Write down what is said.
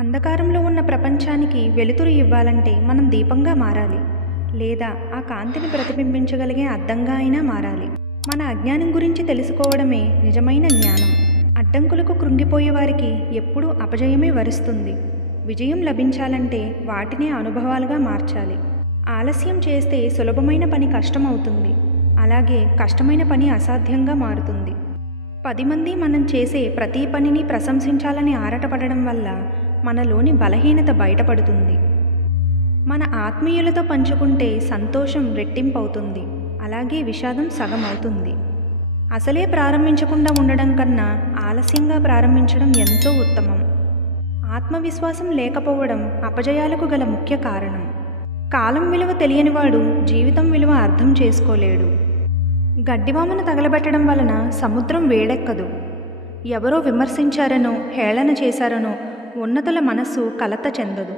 అంధకారంలో ఉన్న ప్రపంచానికి వెలుతురు ఇవ్వాలంటే మనం దీపంగా మారాలి, లేదా ఆ కాంతిని ప్రతిబింబించగలిగే అద్దంగా అయినా మారాలి. మన అజ్ఞానం గురించి తెలుసుకోవడమే నిజమైన జ్ఞానం. అడ్డంకులకు కృంగిపోయే వారికి ఎప్పుడూ అపజయమే వరిస్తుంది. విజయం లభించాలంటే వాటిని అనుభవాలుగా మార్చాలి. ఆలస్యం చేస్తే సులభమైన పని కష్టమవుతుంది, అలాగే కష్టమైన పని అసాధ్యంగా మారుతుంది. 10 మంది మనం చేసే ప్రతి పనిని ప్రశంసించాలని ఆరాటపడడం వల్ల మనలోని బలహీనత బయటపడుతుంది. మన ఆత్మీయులతో పంచుకుంటే సంతోషం రెట్టింపవుతుంది, అలాగే విషాదం సగం అవుతుంది. అసలే ప్రారంభించకుండా ఉండడం కన్నా ఆలస్యంగా ప్రారంభించడం ఎంతో ఉత్తమం. ఆత్మవిశ్వాసం లేకపోవడం అపజయాలకు గల ముఖ్య కారణం. కాలం విలువ తెలియనివాడు జీవితం విలువ అర్థం చేసుకోలేడు. గడ్డివామను తగలబెట్టడం వలన సముద్రం వేడెక్కదు. ఎవరో విమర్శించారనో హేళన చేశారనో ఉన్నతుల మనస్సు కలత చెందదు.